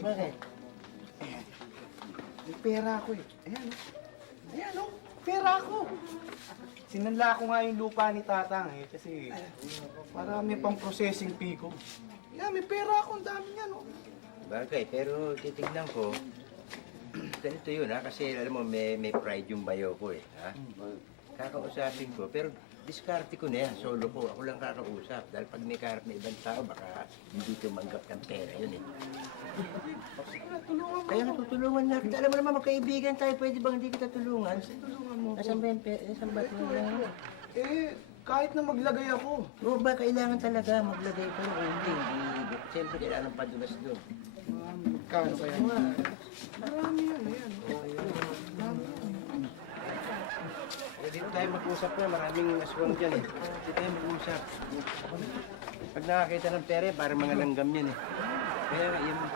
Bakit? May pera ako eh. Ayan, oh. Ayan, oh. Pera ako. Sinanla ko nga yung lupa ni Tatang eh. Kasi marami pang processing fee ko. Ayan, may pera ako. Ang dami niyan, oh. Bagay, pero titignan ko. Ganito yun, ha? Kasi alam mo, may pride yung bayo ko, eh. Ha? Kakausapin ko, pero diskarte ko na yan. Solo ko. Ako lang kakausap. Dahil pag may karap na ibang tao, baka hindi tumanggap ng pera yun, eh. Tulungan mo. Kaya natutulungan na kita. Alam mo naman, magkaibigan tayo. Pwede bang hindi kita tulungan? Tulungan mo. Asan ba yung pera? Asan ba yung pera? Eh, kahit na maglagay ako. Oo ba, kailangan talaga maglagay ko ng hindi. Siyempre, kailangan ng padulas doon. Kano kaya? Marami yan, ayan. Oo, yun. Marami yan. Dito tayo mag-usap na, maraming aswang dyan eh. Dito tayo mag-usap. Pag nakakita ng pere, parang mga langgam yan eh. Kaya yun,